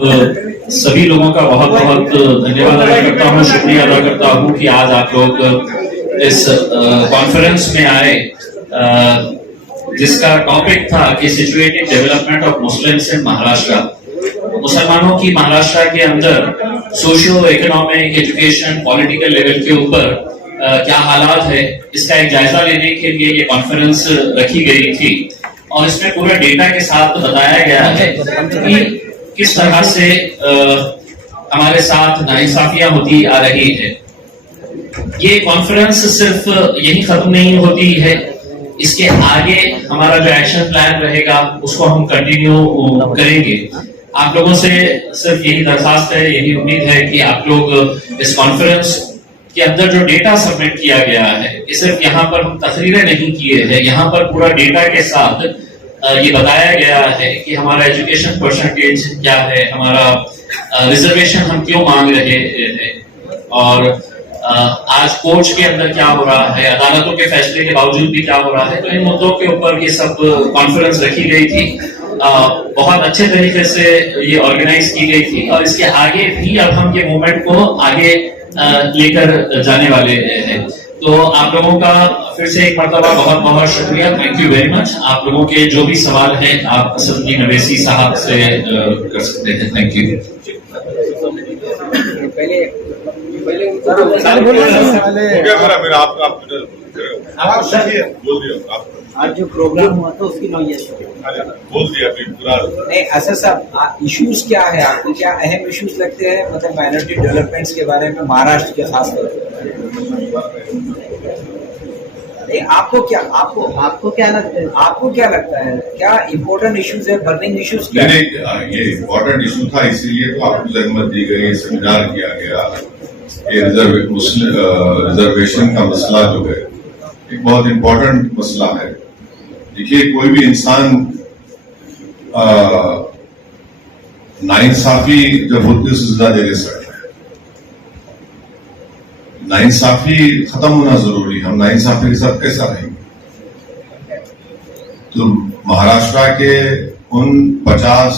सभी लोगों का बहुत बहुत धन्यवाद अदा करता हूँ, शुक्रिया अदा करता हूँ कि आज आप लोग इस कॉन्फ्रेंस में आए जिसका टॉपिक था कि situated development of Muslims in Maharashtra. मुसलमानों की महाराष्ट्र के अंदर socio economic, education, political level के ऊपर क्या हालात है, इसका एक जायजा लेने के लिए ये कॉन्फ्रेंस रखी गई थी और इसमें पूरा डेटा के साथ बताया गया है कि किस तरह से हमारे साथ नाइंसाफियां होती आ रही है। ये कॉन्फ्रेंस सिर्फ यही खत्म नहीं होती है, इसके आगे हमारा जो एक्शन प्लान रहेगा उसको हम कंटिन्यू करेंगे। आप लोगों से सिर्फ यही दरखास्त है, यही उम्मीद है कि आप लोग इस कॉन्फ्रेंस के अंदर जो डेटा सबमिट किया गया है, ये सिर्फ यहाँ पर हम तकरीरें नहीं किए हैं, यहाँ पर पूरा डेटा के साथ ये बताया गया है कि हमारा एजुकेशन परसेंटेज क्या है, हमारा रिजर्वेशन हम क्यों मांग रहे हैं और आज कोर्ट के अंदर क्या हो रहा है, अदालतों के फैसले के बावजूद भी क्या हो रहा है। तो इन मुद्दों के ऊपर ये सब कॉन्फ्रेंस रखी गई थी, बहुत अच्छे तरीके से ये ऑर्गेनाइज की गई थी और इसके आगे भी अब हम ये मूवमेंट को आगे लेकर जाने वाले हैं। तो आप लोगों का फिर से एक मरतबा बहुत बहुत शुक्रिया, थैंक यू वेरी मच। आप लोगों के जो भी सवाल हैं आप असदुद्दीन अवैसी साहब से कर सकते हैं। Thank you. आज जो प्रोग्राम हुआ था उसकी नौयत बोल दिया पूरा नहीं। ऐसा सब इश्यूज क्या है, आपको क्या अहम इश्यूज लगते हैं, मतलब माइनॉरिटी डेवलपमेंट्स के बारे में महाराष्ट्र के खास तौर पर आपको क्या लगता है, क्या इम्पोर्टेंट इश्यूज है, बर्निंग इश्यूज क्या है? ये इम्पोर्टेंट इशू था, इसीलिए तो आपको जहमत दी गई, सेमिनार किया गया। ये रिजर्वेशन का मसला जो है एक बहुत इम्पोर्टेंट मसला है। देखिए, कोई भी इंसान नाइंसाफी जब होती है उससे ज्यादा देर सकता है। नाइंसाफी खत्म होना जरूरी है। हम नाइंसाफी के साथ कैसा रहेंगे? तो महाराष्ट्र के उन 50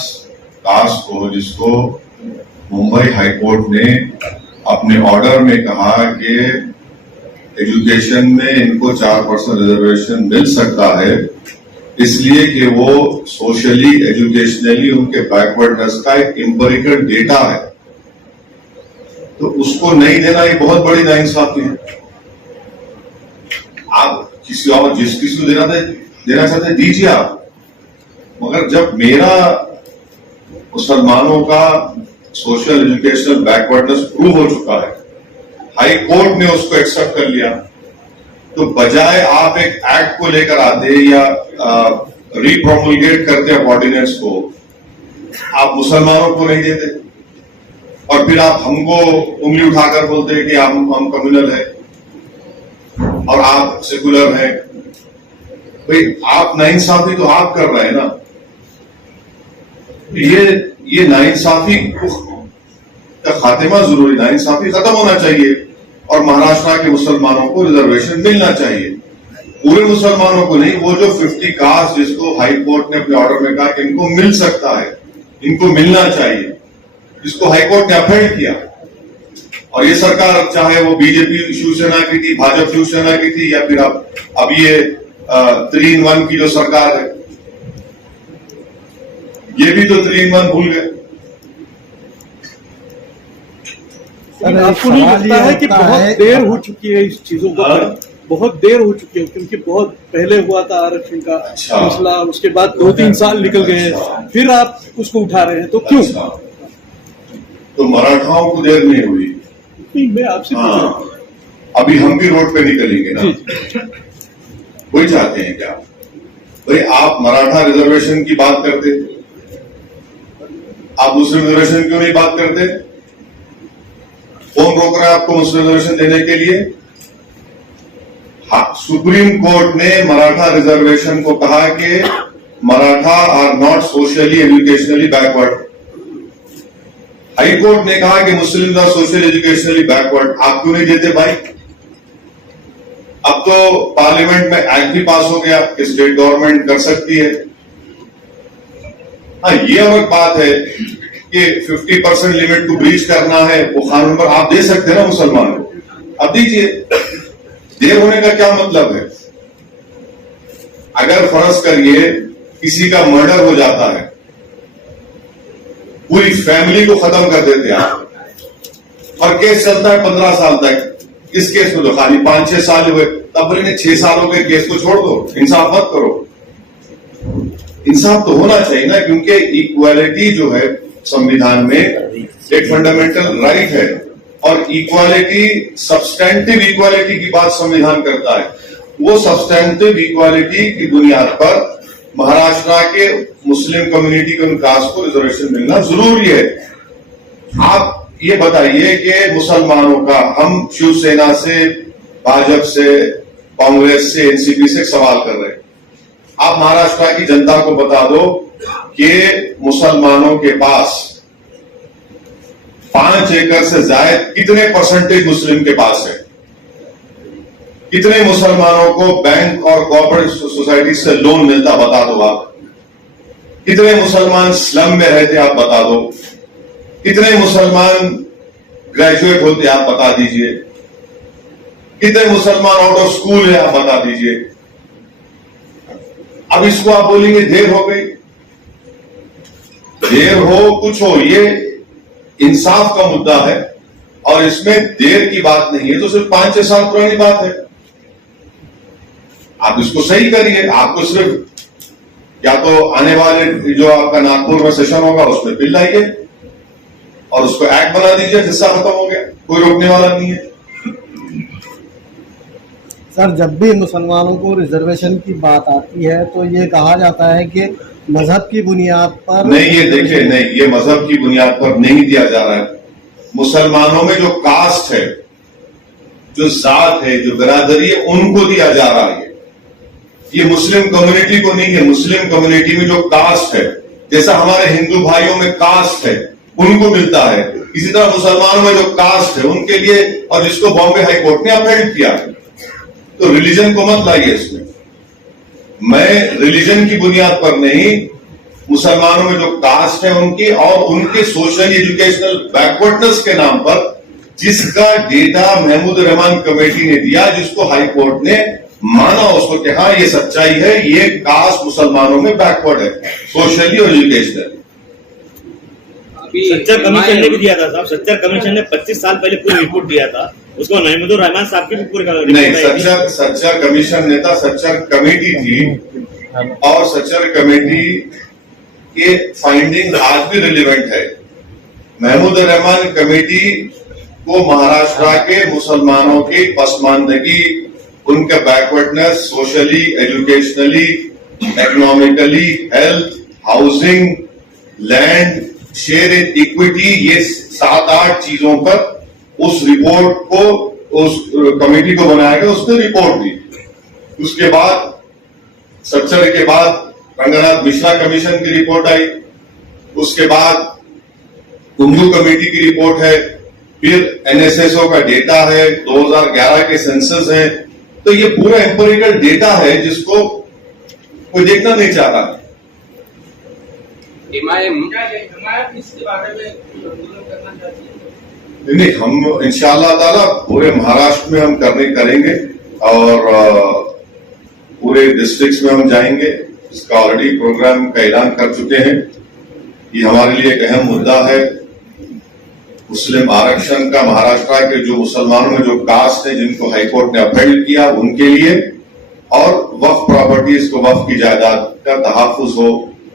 कास्ट को जिसको मुंबई हाईकोर्ट ने अपने ऑर्डर में कहा कि एजुकेशन में इनको 4% रिजर्वेशन मिल सकता है, इसलिए कि वो सोशली एजुकेशनली उनके बैकवर्डनेस का एक एम्पिरिकल डेटा है, तो उसको नहीं देना ये बहुत बड़ी नाइंसाफी है। आप किसी और जिस किसी को देना चाहते दीजिए आप, मगर जब मेरा मुसलमानों का सोशल एजुकेशनल बैकवर्डनेस प्रूव हो चुका है, हाई कोर्ट ने उसको एक्सेप्ट कर लिया, तो बजाय आप एक एक्ट को लेकर आते या रिप्रोमुलगेट करते ऑर्डिनेंस को, आप मुसलमानों को नहीं देते और फिर आप हमको उंगली उठाकर बोलते हैं कि हम कम्युनल है और आप सेकुलर है। भाई, आप नाइंसाफी तो आप कर रहे हैं ना। ये नाइंसाफी का खात्मा जरूरी, नाइंसाफी खत्म होना चाहिए और महाराष्ट्र के मुसलमानों को रिजर्वेशन मिलना चाहिए। पूरे मुसलमानों को नहीं, वो जो 50 कास्ट जिसको हाई कोर्ट ने अपने ऑर्डर में कहा कि इनको मिल सकता है, इनको मिलना चाहिए, इसको हाई कोर्ट ने अपहेल्ड किया। और ये सरकार, चाहे वो बीजेपी शिवसेना की थी, भाजपा शिवसेना की थी, या फिर अब ये 3 in 1 की जो सरकार है, ये भी तो 3 in 1 भूल गए। आपको नहीं लगता है कि बहुत देर हो चुकी है इस चीजों को? बहुत देर हो चुकी है, क्योंकि बहुत पहले हुआ था आरक्षण का मसला, उसके बाद 2-3 साल निकल गए, फिर आप उसको उठा रहे हैं, तो क्यों? तो मराठाओं को देर नहीं हुई। नहीं, मैं आपसे अभी हम भी रोड पे निकलेंगे ना, वही चाहते हैं क्या? भाई, आप मराठा रिजर्वेशन की बात करते, आप मुस्लिम रिजर्वेशन क्यों नहीं बात करते? कौन रोक रहा है आपको मुस्लिम रिजर्वेशन देने के लिए? हाँ, सुप्रीम कोर्ट ने मराठा रिजर्वेशन को कहा कि Maratha are not socially educationally backward. High court ने कहा कि Muslim are socially educationally backward. आप क्यों नहीं देते भाई? अब तो पार्लियामेंट में एक्ट भी पास हो गया कि स्टेट गवर्नमेंट कर सकती है। हाँ, ये अलग बात है कि 50% लिमिट को ब्रीच करना है, वो कानून पर आप दे सकते हैं ना मुसलमानों को, अब दीजिए। देर होने का क्या मतलब है? अगर फर्ज करिए किसी का मर्डर हो जाता है, पूरी फैमिली को खत्म कर देते हैं आप, और केस चलता है 15 साल तक। इस केस में तो खाली 5-6 साल हुए, तब बोलेंगे 6 सालों के केस को छोड़ दो, इंसाफ मत करो। इंसाफ तो होना चाहिए ना, क्योंकि इक्वालिटी जो है संविधान में एक फंडामेंटल राइट है, और इक्वालिटी, सब्सटेंटिव इक्वालिटी की बात संविधान करता है। वो सब्सटेंटिव इक्वालिटी की बुनियाद पर महाराष्ट्र के मुस्लिम कम्युनिटी के उन कास्ट को रिजर्वेशन मिलना जरूरी है। आप ये बताइए कि मुसलमानों का, हम शिवसेना से, भाजपा से, कांग्रेस से, एनसीपी से सवाल कर रहे हैं, आप महाराष्ट्र की जनता को बता दो कि मुसलमानों के पास 5 एकड़ से ज्यादा कितने परसेंटेज मुस्लिम के पास है? कितने मुसलमानों को बैंक और कोऑपरेटिव सोसाइटी से लोन मिलता, बता दो आप। कितने मुसलमान स्लम में रहते, आप बता दो। कितने मुसलमान ग्रेजुएट होते, आप बता दीजिए। कितने मुसलमान आउट ऑफ स्कूल है, आप बता दीजिए। अब इसको आप बोलेंगे देर हो गई, देर हो कुछ हो, ये इंसाफ का मुद्दा है और इसमें देर की बात नहीं है, तो सिर्फ 5-6 साल पुरानी बात है। आप इसको सही करिए। आपको सिर्फ या तो आने वाले जो आपका नागपुर में सेशन होगा उसमें बिल लाइए और उसको एक्ट बना दीजिए, हिस्सा खत्म हो गया, कोई रोकने वाला नहीं है। सर, जब भी मुसलमानों को रिजर्वेशन की बात आती है तो ये कहा जाता है कि मजहब की बुनियाद पर नहीं, ये देखिए, नहीं, ये मजहब की बुनियाद पर नहीं दिया जा रहा है। मुसलमानों में जो कास्ट है, जो जात है, जो बिरादरी है, उनको दिया जा रहा है। ये मुस्लिम कम्युनिटी को नहीं है। मुस्लिम कम्युनिटी में जो कास्ट है, जैसा हमारे हिंदू भाइयों में कास्ट है, उनको मिलता है। इसी तरह मुसलमानों में जो कास्ट है उनके लिए, और जिसको बॉम्बे हाई कोर्ट ने अपील किया। तो रिलीजन को मत लाइए इसमें। मैं रिलीजन की बुनियाद पर नहीं, मुसलमानों में जो कास्ट है उनकी और उनके सोशल एजुकेशनल बैकवर्डनेस के नाम पर जिसका डेटा महमूद रहमान कमेटी ने दिया, जिसको हाई कोर्ट ने माना उसको कि हाँ ये सच्चाई है, ये कास्ट मुसलमानों में बैकवर्ड है सोशली और एजुकेशनली। सच्चर कमीशन ने भी दिया था साहब, सच्चर कमीशन ने 25 साल पहले पूरी रिपोर्ट दिया था, उसको महमूदुर रहमान साहब की भी पूरी नहीं, सच्चर कमीशन ने था, सच्चर कमेटी थी, और सच्चर कमेटी के फाइंडिंग आज भी रिलेवेंट है। महमूद रहमान कमेटी को महाराष्ट्र के मुसलमानों की पसमानदगी, उनका backwardness socially, educationally, economically, health, housing, land share in equity, ये 7-8 चीजों पर उस रिपोर्ट को, उस कमेटी को बनाया गया, उसने रिपोर्ट दी। उसके बाद सच्चर के बाद रंगनाथ मिश्रा कमीशन की रिपोर्ट आई, उसके बाद कुंडू कमेटी की रिपोर्ट है, फिर एनएसएसओ का डेटा है, 2011 के सेंसस है। तो ये पूरा एम्पिरिकल डेटा है जिसको कोई देखना नहीं चाह रहा। इसके बारे में करना चाहती है? नहीं, हम इंशाअल्लाह ताला पूरे महाराष्ट्र में हम करेंगे और पूरे डिस्ट्रिक्ट्स में हम जाएंगे। इसका ऑलरेडी प्रोग्राम का ऐलान कर चुके हैं। ये हमारे लिए एक अहम मुद्दा है। मुस्लिम आरक्षण का महाराष्ट्र के जो मुसलमानों में जो कास्ट है, जिनको हाईकोर्ट ने अपील किया, उनके लिए, और वक्फ प्रॉपर्टीज को, वक्फ की जायदाद का तहफ्फुज हो,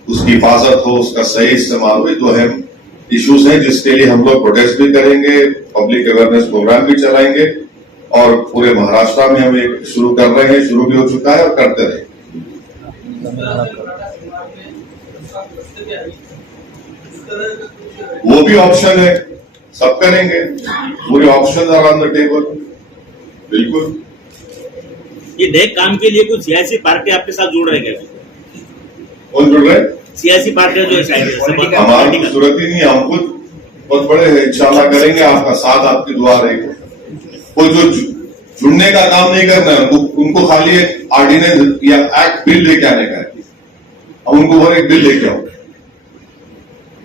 उसकी हिफाजत हो, उसका सही इस्तेमाल हो। दो अहम इश्यूज हैं जिसके लिए हम लोग प्रोटेस्ट भी करेंगे, पब्लिक अवेयरनेस प्रोग्राम भी चलाएंगे, और पूरे महाराष्ट्र में हम एक शुरू कर रहे हैं, शुरू भी हो चुका है और करते रहेंगे। वो भी ऑप्शन है, सब करेंगे, पूरे option are on the table. बिल्कुल। ये देख काम के लिए कुछ सियासी पार्टी आपके साथ जुड़ रहे क्या? कौन जुड़ रहे हैं? सियासी पार्टियां जो हमारी जरूरत ही नहीं, हम खुद बहुत बड़े हैं, इंशाल्लाह करेंगे। आपका साथ, आपकी दुआ रहेगी। कोई जो जुड़ने का काम नहीं करना है, उनको खाली एक ऑर्डिनेंस या एक्ट बिल लेके आने का है। हम उनको और एक बिल लेके आओ,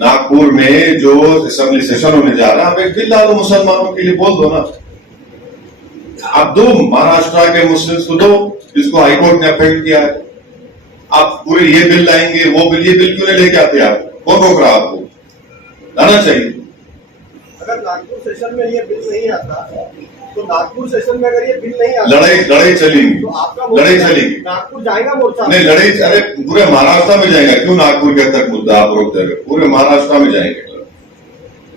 नागपुर में जो असेंबली सेशन होने जा रहा है, आप एक बिल ला दो मुसलमानों के लिए, बोल दो ना, आप दो महाराष्ट्र के मुस्लिम्स को दो, जिसको हाईकोर्ट ने अफेक्ट किया है। आप पूरे ये बिल लाएंगे, वो बिल, ये बिल क्यों नहीं लेके आते आप? कौन रोक रहा आपको? लाना चाहिए। अगर नागपुर सेशन में ये बिल नहीं आता तो नागपुर सेशन में अगर ये बिल नहीं आता लड़ाई चलेगी, तो आपका लड़ाई चलेगी। नागपुर जाएगा मोर्चा? नहीं, लड़ाई, अरे पूरे महाराष्ट्र में जाएगा, क्यों नागपुर के तक मुद्दा आप रोक देंगे? पूरे महाराष्ट्र में जाएंगे,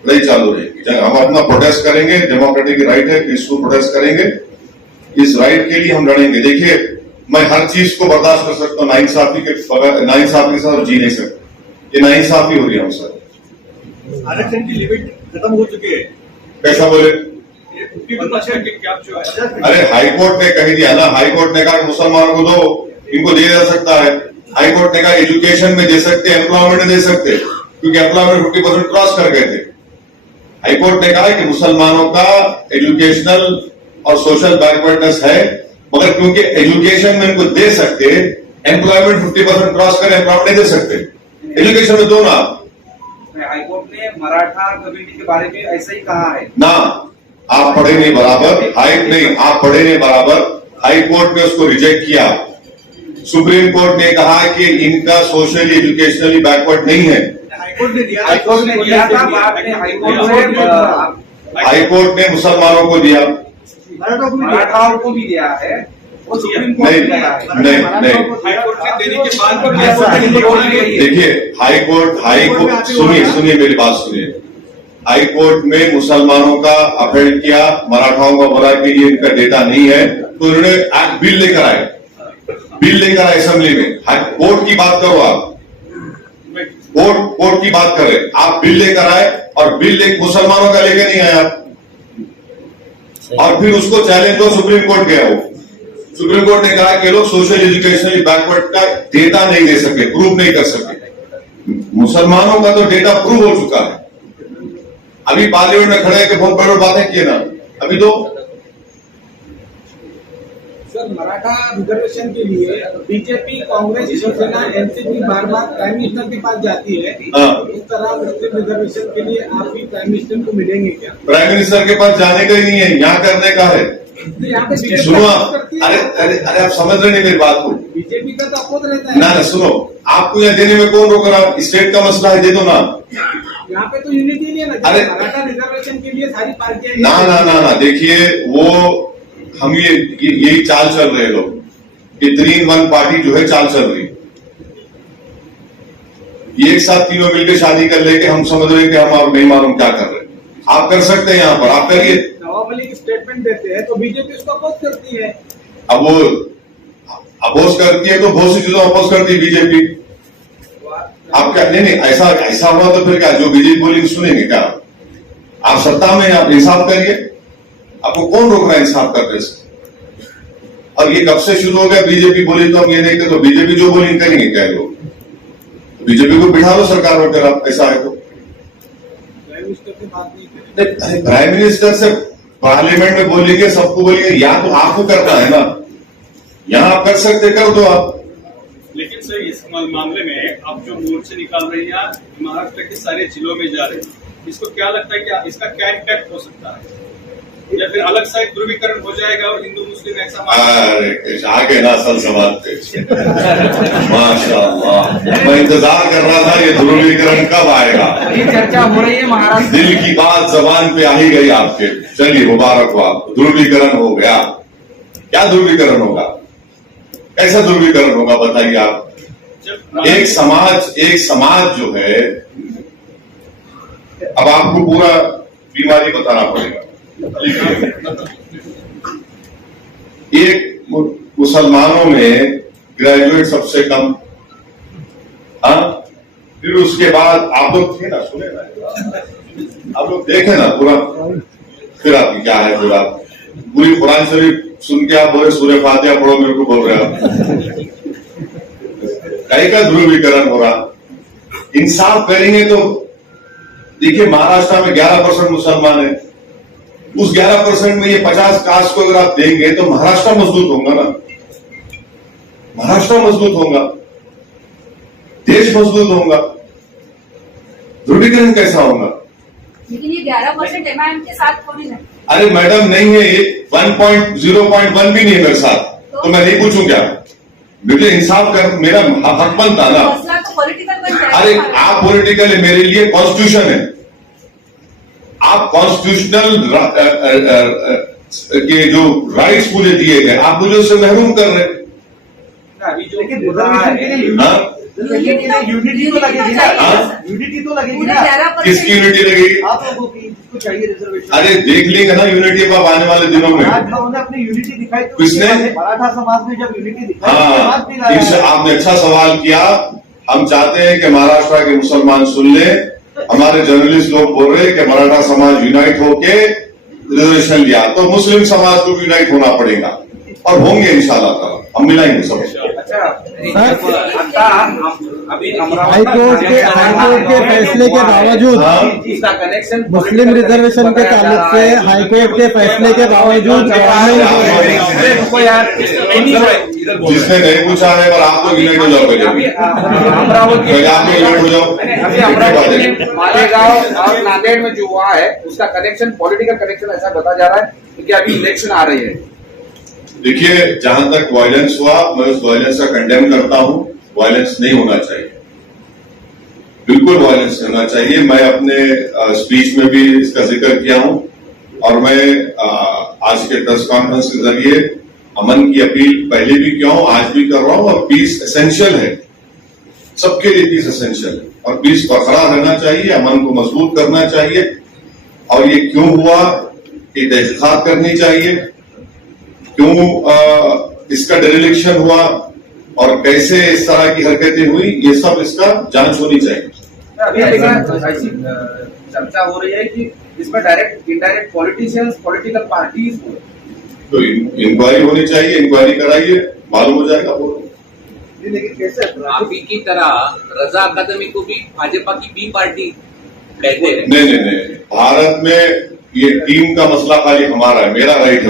लड़ाई चालू रहेगी। हम अपना प्रोटेस्ट करेंगे, डेमोक्रेटिक राइट है, पीसफुल प्रोटेस्ट करेंगे, इस राइट के लिए हम लड़ेंगे। देखिए, मैं हर चीज को बर्दाश्त कर सकता हूँ, नाइंसाफी के साथ जी नहीं सकता। ये नाइंसाफी हो रही है हम सर। आरक्षण की लिमिट खत्म हो चुकी है। कैसा बोले? 50% के कैप जो है, अरे हाईकोर्ट ने कह दिया ना, हाईकोर्ट ने कहा कि मुसलमानों को दो, इनको दिया जा सकता है। हाईकोर्ट ने कहा एजुकेशन में दे सकते, एम्प्लॉयमेंट में दे सकते, क्योंकि एम्प्लॉयमेंट 50% क्रॉस कर गए थे। हाईकोर्ट ने कहा कि मुसलमानों का एजुकेशनल और सोशल बैकवर्डनेस है, मगर क्योंकि एजुकेशन में इनको दे सकते, एम्प्लॉयमेंट 50% क्रॉस कर एम्प्लॉयमेंट नहीं दे सकते, एजुकेशन में दो ना। हाईकोर्ट ने मराठा कम्युनिटी के बारे में ऐसा ही कहा है ना, आप पढ़े नहीं बराबर, आप पढ़े नहीं बराबर। हाई कोर्ट ने उसको रिजेक्ट किया। सुप्रीम कोर्ट ने कहा कि इनका सोशली एजुकेशनली बैकवर्ड नहीं है। हाईकोर्ट ने दिया था, बाद में हाईकोर्ट ने मुसलमानों को दिया, मराठाओं को भी दिया है, वो सुप्रीम कोर्ट ने दिया है। नहीं, हाईकोर्ट ने देने के बाद देखिए, हाईकोर्ट सुनिए मेरी बात सुनिए। हाईकोर्ट में मुसलमानों का अफेक्ट किया, मराठाओं का बोला कि ये इनका डेटा नहीं है, तो उन्होंने बिल लेकर आए असेंबली में। कोर्ट की बात करो आप, कोर्ट की बात कर रहे, आप बिल लेकर आए और बिल मुसलमानों का लेकर नहीं आए आप, और फिर उसको चैलेंज तो सुप्रीम कोर्ट गया। वो सुप्रीम कोर्ट ने कहा कि लोग सोशल एजुकेशनली बैकवर्ड का डेटा नहीं दे सके, प्रूव नहीं कर सके। मुसलमानों का तो डेटा प्रूव हो चुका है। अभी पार्लियामेंट में खड़े होकर बहुत बड़ी बातें किए ना, अभी तो सर मराठा रिजर्वेशन के लिए बीजेपी, कांग्रेस, शिवसेना, एनसीपी बार बार प्राइम मिनिस्टर के पास जाती है। इस तरह मुस्लिम रिजर्वेशन के लिए आप भी प्राइम मिनिस्टर को मिलेंगे क्या? प्राइम मिनिस्टर के पास जाने का ही नहीं है, यहाँ करने का है। यहाँ पे सुनो आप, अरे आप समझ रहे नहीं मेरी बात को। बीजेपी का तो अपोज रहता है ना, सुनो, आपको यहाँ देने में कौन रोक रहा? स्टेट का मसला है, दे दो ना। यहाँ पे तो यूनिटी नहीं है ना। अरे मराठा रिजर्वेशन के लिए सारी पार्टियां ना, देखिए, वो हम यही चाल चल रहे लोग, ये 3-in-1 पार्टी जो है चाल चल रही। ये एक साथ तीनों मिलकर शादी कर लेके हम समझ रहे हैं कि हम आप नहीं मालूम क्या कर रहे हैं। आप कर सकते हैं, यहाँ पर आप करिए। नवाब मलिक स्टेटमेंट देते हैं तो बीजेपी उसको अपोज करती है। अब वो अपोज करती है तो बहुत सी चीजों अपोज करती है बीजेपी। आप क्या, नहीं ऐसा हुआ तो फिर क्या, जो बीजेपी बोलेंगे सुनेंगे क्या? आप सत्ता में, आप इंसाफ करिए, आपको कौन रोक रहा है इंसाफ करने से? और ये कब से शुरू हो गया, बीजेपी बोली तो हम ये नहीं करते, बीजेपी जो बोली करेंगे क्या लोग? बीजेपी को बिठा लो सरकार में, अगर आप ऐसा है तो। प्राइम मिनिस्टर से बात नहीं करें। अरे प्राइम मिनिस्टर से पार्लियामेंट में बोलेंगे, सबको बोलेंगे, या तो आपको करना है ना, यहाँ आप कर सकते, कर दो आप। लेकिन सर इस मामले में आप जो मोर्चे निकाल रही हैं, महाराष्ट्र के सारे जिलों में जा रहे हैं, इसको क्या लगता है कि इसका क्या इम्पैक्ट हो सकता है, या फिर अलग सा एक ध्रुवीकरण हो जाएगा और हिंदू मुस्लिम ऐसा? अरे आगे ना असल सवाल पे माशाअल्लाह, मैं इंतजार कर रहा था ये ध्रुवीकरण कब आएगा। ये चर्चा हो रही है महाराष्ट्र। दिल की बात जबान पे आ ही गई आपके। चलिए मुबारक हो, आप ध्रुवीकरण हो गया। क्या ध्रुवीकरण होगा, कैसा ध्रुवीकरण होगा बताइए आप? एक समाज जो है, अब आपको पूरा बीमारी बताना पड़ेगा। एक मुसलमानों में ग्रेजुएट सबसे कम, हाँ, फिर उसके बाद आप लोग थे ना, सुने ना, आप लोग देखे ना पूरा, फिर आपकी क्या है, पूरा पूरी कुरान शरीफ सुन के आप बोले सूरह फातिहा पढ़ो, मेरे को बोल रहे हो कहीं का ध्रुवीकरण हो रहा। इंसाफ करेंगे तो देखिए, महाराष्ट्र में 11% मुसलमान है, उस 11% में ये 50 कास्ट को अगर आप देंगे तो महाराष्ट्र मजबूत होगा ना, महाराष्ट्र मजबूत होगा, देश मजबूत होगा। ध्रुवीकरण कैसा होगा? लेकिन ये 11% MIM के साथ थोड़ी ना। अरे मैडम नहीं है, ये 0.1 भी नहीं है मेरे साथ, तो मैं नहीं पूछूं क्या? मुझे इंसाफ कर, मेरा हक बनता ना। मसला तो पॉलिटिकल बन जाएगा। अरे आप पॉलिटिकल है, मेरे लिए कॉन्स्टिट्यूशन है। आप कॉन्स्टिट्यूशनल के जो राइट्स मुझे दिए गए, आप मुझे उससे महरूम कर रहे हैं। अभी जो हो रहा है, यूनिटी तो लगेगी ना, यूनिटी तो लगेगी ना। 11% किसकी यूनिटी लगेगी? आप लोगों की जिसको चाहिए रिजर्वेशन। अरे देख लेंगे ना यूनिटी अब आने वाले दिनों में। उन्होंने अपनी यूनिटी दिखाई तो किसने? मराठा समाज ने जब यूनिटी दिखाई उसके हाँ, बाद भी लाया है। आपने अच्छा सवाल किया। हम चाहते हैं कि महाराष्ट्र के मुसलमान सुन ले। हमारे जर्नलिस्ट लोग बोल रहे हैं कि मराठा समाज यूनाइट होके रिजर्वेशन लिया, तो मुस्लिम समाज को यूनाइट होना पड़ेगा और होंगे इंशाल्लाह। हम मिलाएंगे सब। अच्छा आता अभी हाईकोर्ट के फैसले के बावजूद इसका कनेक्शन मुस्लिम रिजर्वेशन के ताल्लुक से हाईकोर्ट के फैसले के बावजूद जिसने नहीं पूछा है, पर आप लोग यूनाइट हो जाओ। अभी पहले आप लोग यूनाइट हो जाओ। अभी अमरावती में मालेगांव और नांदेड़ में जो हुआ है उसका कनेक्शन, पॉलिटिकल कनेक्शन ऐसा बताया जा रहा है क्योंकि अभी इलेक्शन आ रही है। देखिए, जहां तक वायलेंस हुआ, मैं उस वायलेंस का कंडेम करता हूं। वायलेंस नहीं होना चाहिए, बिल्कुल वायलेंस नहीं होना चाहिए। मैं अपने स्पीच में भी इसका जिक्र किया हूं और मैं आज के प्रेस कॉन्फ्रेंस के जरिए अमन की अपील पहले भी किया हूं, आज भी कर रहा हूं। और पीस एसेंशियल है, सबके लिए पीस एसेंशियल है और पीस बरकरार रहना चाहिए, अमन को मजबूत करना चाहिए। और ये क्यों हुआ, ये तहकीकात करनी चाहिए। क्यों इसका डिरेलिक्शन हुआ और कैसे इस तरह की हरकतें हुई, ये सब इसका जांच होनी चाहिए। अभी ऐसी चर्चा हो रही है कि इसमें direct indirect politicians, political parties हो, तो इंक्वायरी होनी चाहिए। इंक्वायरी कराइए, मालूम हो जाएगा वो। लेकिन कैसे आप ही की तरह रजा अकादमी को भी भाजपा की बी पार्टी कहते हैं। नहीं, भारत में ये टीम का मसला खाली हमारा है, मेरा राइट है।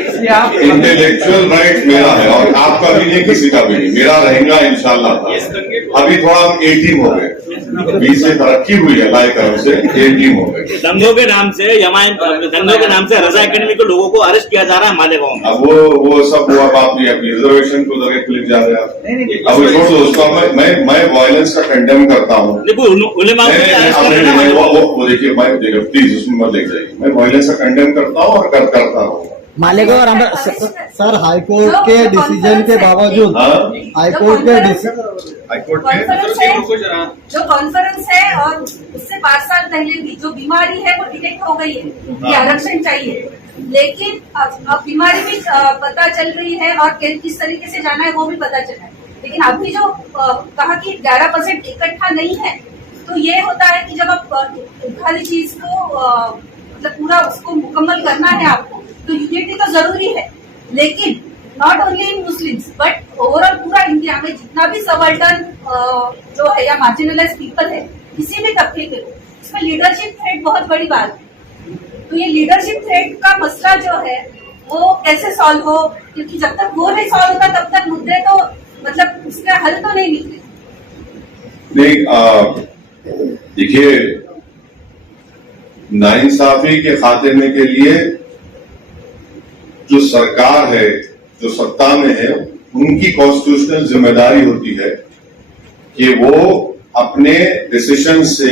इसलिए आप इंटेलेक्चुअल राइट मेरा है और आपका भी नहीं, किसी का भी नहीं, मेरा रहेगा इंशाल्लाह। अभी थोड़ा हम ए टीम हो गए, 20 से तरक्की हुई है लाइक से, ए टीम हो गए। दंगों के नाम से दंगों के नाम से रजा एकेडमी के लोगों को अरेस्ट किया जा रहा है मालेगांव में। अब वो सब वो अब आप अपनी रिजर्वेशन को जगह क्लिक जा रहे हैं। अब वो छोड़ दो उसको। मैं वायलेंस का कंडेम करता हूँ। वो देखिए, प्लीज उसमें मत देख जाइए। मैं वायलेंस का कंडेम करता हूँ और करता रहूँगा। मालेगांव और सर हाईकोर्ट के डिसीजन के बावजूद, हाईकोर्ट के जो कॉन्फ्रेंस है और उससे 5 साल पहले भी जो बीमारी है वो डिटेक्ट हो गई है कि आरक्षण चाहिए, लेकिन अब बीमारी भी पता चल रही है और किस तरीके से जाना है वो भी पता चला है। लेकिन अभी जो कहा कि 11% इकट्ठा नहीं है, तो ये होता है कि जब आप खाली चीज को मतलब पूरा उसको मुकम्मल करना है आपको, तो यूनिटी तो जरूरी है। लेकिन not only in Muslims but overall पूरा इंडिया में जितना भी सबअल्टर्न जो है या मार्जिनलाइज पीपल है, किसी भी तबके के लोग, इसमें लीडरशिप थ्रेट बहुत बड़ी बात है। तो ये लीडरशिप थ्रेट का मसला जो है वो कैसे सॉल्व हो, क्योंकि जब तक वो नहीं सॉल्व होता तब तक मुद्दे तो मतलब उसका हल तो नहीं निकले। नहीं, देखिए, नाइंसाफी के खात्मे के लिए जो सरकार है, जो सत्ता में है, उनकी कॉन्स्टिट्यूशनल जिम्मेदारी होती है कि वो अपने डिसीजन से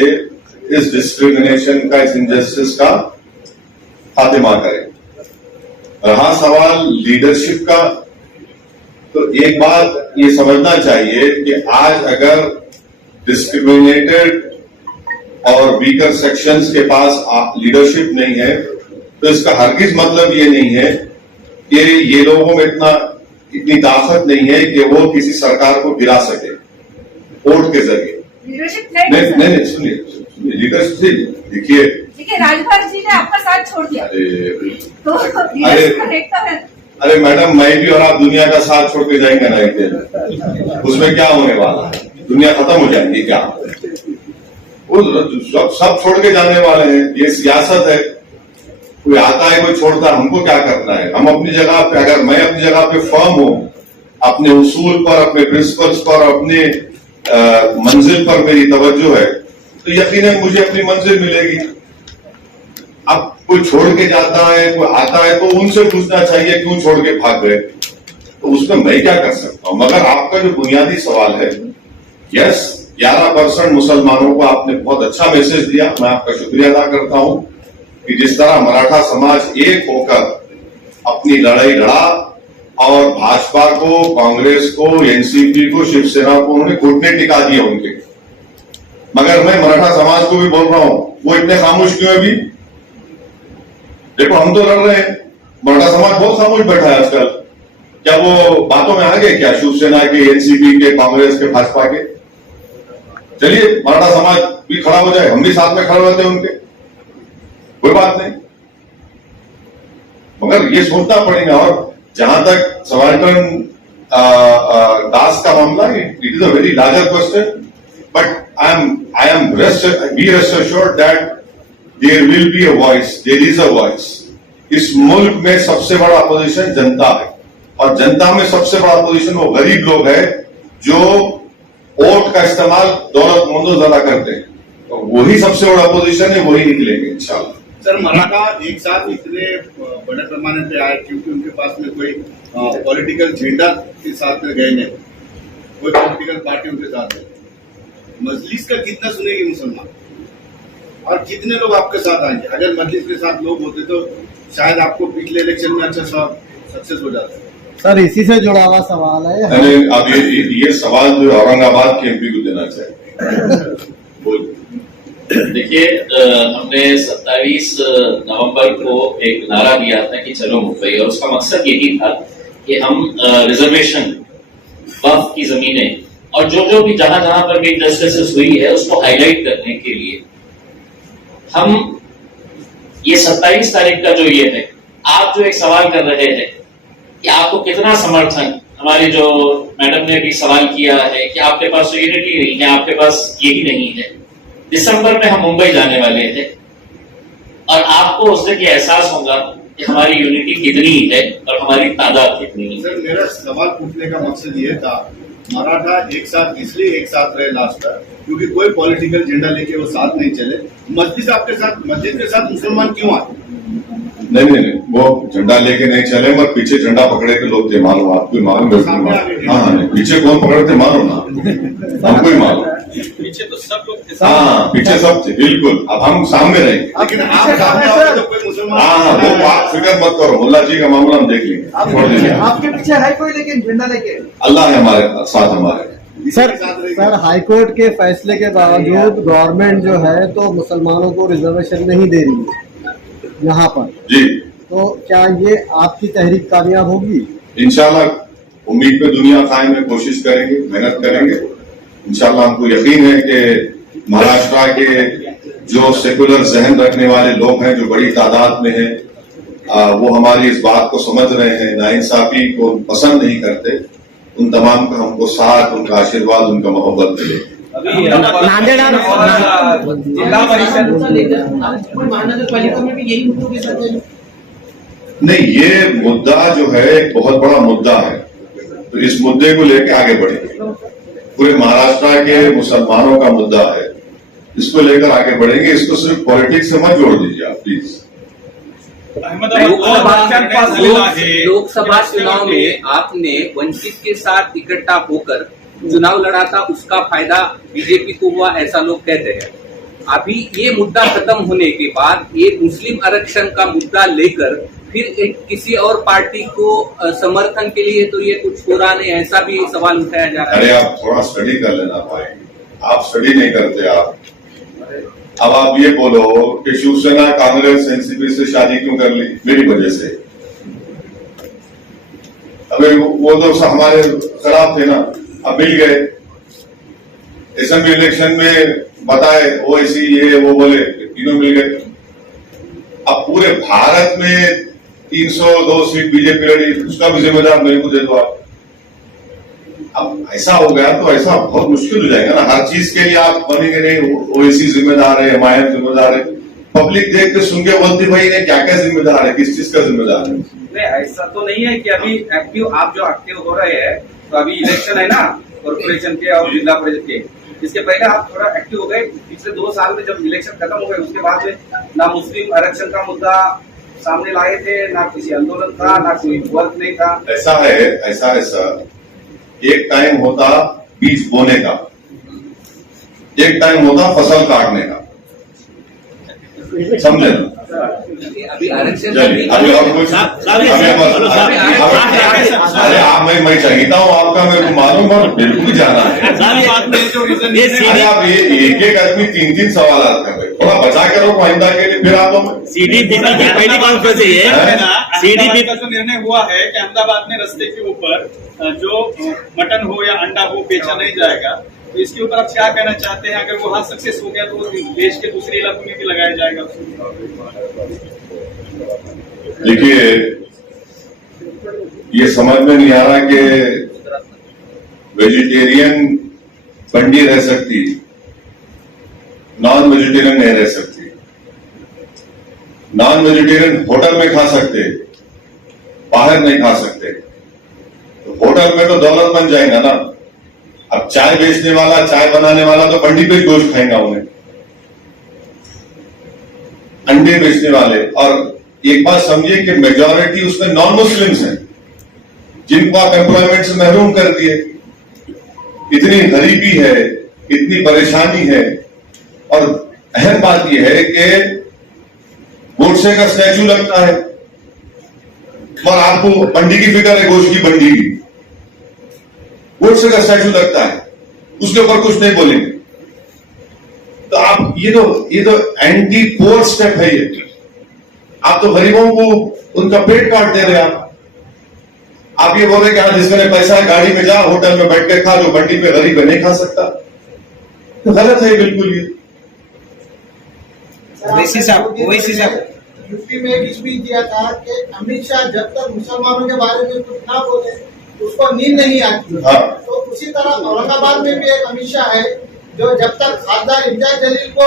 इस डिस्क्रिमिनेशन का, इस इनजस्टिस का खात्मा करें। रहा सवाल लीडरशिप का, तो एक बात ये समझना चाहिए कि आज अगर डिस्क्रिमिनेटेड और वीकर सेक्शंस के पास लीडरशिप नहीं है, तो इसका हरगिज मतलब ये नहीं है कि ये लोगों में इतनी ताकत नहीं है कि वो किसी सरकार को गिरा सके वोट के जरिए। नहीं, सुनिए लीडरशिप से देखिए, राजभर जी ने आपका साथ छोड़ दिया, अरे मैडम, मैं भी और आप दुनिया का साथ छोड़ के जाएंगे ना एक दिन, उसमें क्या होने वाला है? दुनिया खत्म हो जाएगी क्या? वो सब छोड़ के जाने वाले हैं, ये सियासत है। कोई आता है, कोई छोड़ता है, हमको क्या करना है? हम अपनी जगह पे, अगर मैं अपनी जगह पे फर्म हूं, अपने उसूल पर, अपने प्रिंसिपल्स पर, अपने मंजिल पर मेरी तवज्जो है तो यकीनन मुझे अपनी मंजिल मिलेगी। अब कोई छोड़ के जाता है, कोई आता है, तो उनसे पूछना चाहिए क्यों छोड़ के भाग गए, तो उसमें मैं क्या कर सकता हूं। मगर आपका जो बुनियादी सवाल है, यस 11% मुसलमानों को आपने बहुत अच्छा मैसेज दिया, मैं आपका शुक्रिया अदा करता हूं कि जिस तरह मराठा समाज एक होकर अपनी लड़ाई लड़ा और भाजपा को, कांग्रेस को, एनसीपी को, शिवसेना को उन्होंने घुटने टिका दिए उनके। मगर मैं मराठा समाज को भी बोल रहा हूं, वो इतने खामोश क्यों है अभी? देखो हम तो लड़ रहे हैं, मराठा समाज बहुत खामोश बैठा है आजकल। क्या वो बातों में आ गए क्या शिवसेना के, एनसीपी के, कांग्रेस के, भाजपा के? चलिए मराठा समाज भी खड़ा हो जाए, हम भी साथ में खड़े होते हैं उनके, कोई बात नहीं। मगर ये सोचना पड़ेगा। और जहां तक सबाल्टर्न दास का मामला, it is a very larger question, but I am rest assured that there will be a voice, there is a voice. इस मुल्क में सबसे बड़ा अपोजिशन जनता है, और जनता में सबसे बड़ा अपोजिशन वो गरीब लोग हैं जो वोट का इस्तेमाल दौलतमंदों ज्यादा करते हैं, तो वही सबसे बड़ा अपोजिशन है, वही निकलेंगे इंशाल्लाह। सर, मराठा एक साथ इतने बड़े पैमाने पे आए क्योंकि उनके पास में कोई पॉलिटिकल झंडा के साथ में गए नहीं, कोई पॉलिटिकल पार्टी उनके साथ नहीं। मजलिस का कितना सुनेंगे मुसलमान, और कितने लोग आपके साथ आएंगे? अगर मजलिस के साथ लोग होते तो शायद आपको पिछले इलेक्शन में अच्छा सक्सेस हो जाता है। सर इसी से जुड़ा हुआ सवाल है। अब ये सवाल जो औरंगाबाद के एमपी को देना चाहिए। देखिए, हमने 27 नवंबर को एक नारा दिया था कि चलो मुंबई, और उसका मकसद यही था कि हम रिजर्वेशन, वक्फ की जमीनें और जो भी जहां जहां पर भी इनजस्टिस हुई है उसको हाईलाइट करने के लिए हम ये 27 तारीख का जो ये है, आप जो एक सवाल कर रहे हैं कि आपको कितना समर्थन, हमारे जो मैडम ने भी सवाल किया है कि आपके पास यूनिटी नहीं है, आपके पास यही नहीं है। दिसंबर में हम मुंबई जाने वाले थे और आपको उस दिन ये एहसास होगा कि हमारी यूनिटी कितनी है और हमारी तादाद कितनी है। सर, मेरा सवाल पूछने का मकसद ये था, मराठा एक साथ इसलिए एक साथ रहे लास्ट तक क्योंकि कोई पॉलिटिकल झंडा लेके वो साथ नहीं चले। मस्जिद के साथ मुसलमान क्यों आए? नहीं, वो झंडा लेके नहीं चले, मगर पीछे झंडा पकड़े के लोग थे, मालूम आपको? मालूम? हाँ, पीछे कौन पकड़े थे मालूम ना, हमको ही मालूम। पीछे तो सब लोग थे। हाँ, पीछे सब थे, बिल्कुल। अब हम सामने रहेंगे, लेकिन आप सामने आओगे तो कोई मुसलमान। हाँ, वो आप फिक्र मत करो, मुल्ला जी का मामला हम देख लेंगे, छोड़ दीजिए। आपके पीछे है कोई लेकिन झंडा लेके? अल्लाह है हमारे साथ, हमारे। सर हाईकोर्ट के फैसले के बावजूद गवर्नमेंट जो है तो मुसलमानों को रिजर्वेशन नहीं दे रही है यहाँ पर जी, तो क्या ये आपकी तहरीक कामयाब होगी? इंशाल्लाह उम्मीद पे दुनिया कायम है, कोशिश करेंगे, मेहनत करेंगे। इंशाल्लाह हमको यकीन है कि महाराष्ट्र के जो सेकुलर जहन रखने वाले लोग हैं, जो बड़ी तादाद में हैं, वो हमारी इस बात को समझ रहे हैं, नाइंसाफी को पसंद नहीं करते। उन तमाम का हमको साथ, उनका आशीर्वाद, उनका मोहब्बत मिले। नांदेड़ जिला परिषद महानगर पालिका में भी यही मुद्दों के साथ है? नहीं, ये मुद्दा जो है एक बहुत बड़ा मुद्दा है, तो इस मुद्दे को लेकर आगे बढ़ेंगे। पूरे महाराष्ट्र के मुसलमानों का मुद्दा है, इसको लेकर आगे बढ़ेंगे। इसको सिर्फ पॉलिटिक्स से मत जोड़ दीजिए आप प्लीज। लोकसभा चुनाव में आपने वंचित के साथ इकट्ठा होकर चुनाव लड़ा था, उसका फायदा बीजेपी को हुआ, ऐसा लोग कहते हैं। अभी ये मुद्दा खत्म होने के बाद एक मुस्लिम आरक्षण का मुद्दा लेकर फिर एक किसी और पार्टी को समर्थन के लिए तो ये कुछ हो रहा नहीं, ऐसा भी सवाल उठाया जा रहा है। अरे आप थोड़ा स्टडी कर लेना भाई, आप स्टडी नहीं करते आप। अब आप ये बोलो कि शिवसेना कांग्रेस एनसीपी से शादी क्यों कर ली? मेरी वजह से। अबे वो तो हमारे खिलाफ थे ना, अब मिल गए। असेंबली इलेक्शन में बताए ओवैसी ये वो बोले, तीनों मिल गए। अब पूरे भारत में 302 सीट बीजेपी लड़ी, उसका भी जिम्मेदार मेरे को दे दो आप। अब ऐसा हो गया तो ऐसा बहुत मुश्किल हो जाएगा ना, हर चीज के लिए आप बनेंगे नहीं। ओवैसी जिम्मेदार है, एमआईएम जिम्मेदार है, पब्लिक देख के सुन के बोलती भाई ने क्या क्या जिम्मेदार है, किस चीज का जिम्मेदार है। नहीं, ऐसा तो नहीं है कि अभी एक्टिव आप जो एक्टिव हो रहे हैं, तो अभी इलेक्शन है ना, कॉर्पोरेशन के और जिला परिषद के। इसके पहले आप थोड़ा एक्टिव हो गए। पिछले 2 साल में जब इलेक्शन खत्म हो गए उसके बाद में ना मुस्लिम आरक्षण का मुद्दा सामने लाए थे, ना किसी आंदोलन था, ना कोई वर्क नहीं था। ऐसा है सर, एक टाइम होता बीज बोने का, एक टाइम होता फसल काटने का, समझे ना? अभी आरक्षण अभी और कुछ अरे आप मैं चाहता हूँ आपका मेरे को मालूम और बिल्कुल जाना है। अरे आप ये एक आदमी 3 सवाल आते हैं, थोड़ा बचा के रखो आइंदा के लिए। फिर आप सीडीपी की पहली कॉन्फ्रेंस है ये। सीडीपी का जो निर्णय हुआ है कि अहमदाबाद में रास्ते के ऊपर जो मटन हो या अंडा हो बेचा नहीं जाएगा, तो इसके ऊपर आप क्या कहना चाहते हैं? अगर वो वहां सक्सेस हो गया तो देश के दूसरे इलाकों में भी लगाया जाएगा? देखिए, ये समझ में नहीं आ रहा कि वेजिटेरियन बंडी रह सकती, नॉन वेजिटेरियन नहीं रह सकती। नॉन वेजिटेरियन होटल में खा सकते, बाहर नहीं खा सकते। तो होटल में तो दौलत बन जाएगा ना। अब चाय बेचने वाला, चाय बनाने वाला तो बंडी पे गोश्त खाएगा उन्हें, अंडे बेचने वाले। और एक बात समझिए कि मेजॉरिटी उसमें नॉन मुस्लिम्स हैं, जिनको आप एम्प्लॉयमेंट से महरूम कर दिए। इतनी गरीबी है, इतनी परेशानी है। और अहम बात यह है कि गोडसे का स्टैचू लगता है और आपको बंडी की फिक्र है, गोश्त की बंडी की। गोडसे का स्टैचू लगता है, उसके ऊपर कुछ नहीं बोलेंगे। तो आप ये तो एंटी पोअर स्टेप है ये। आप तो गरीबों को उनका पेट काट दे रहे हैं। आप ये बोल रहे कि हाँ जिसमें पैसा है गाड़ी में जा, होटल में बैठ के खा, जो बंडी पे गरीब है नहीं खा सकता। तो गलत है बिल्कुल ये। ओवैसी साहब यूपी में एक स्पीच दिया था कि अमित शाह जब तक मुसलमानों के बारे में कुछ ना बोले उसको नींद नहीं आती। हाँ। तो उसी तरह औरंगाबाद में भी एक अमित शाह है जो जब तक खासदार इम्तियाज जलील को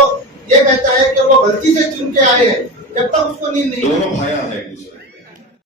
ये कहता है कि वो गलती से चुन के आए हैं, जब तक उसको नींद नहीं। दोनों भाया है एक दूसरे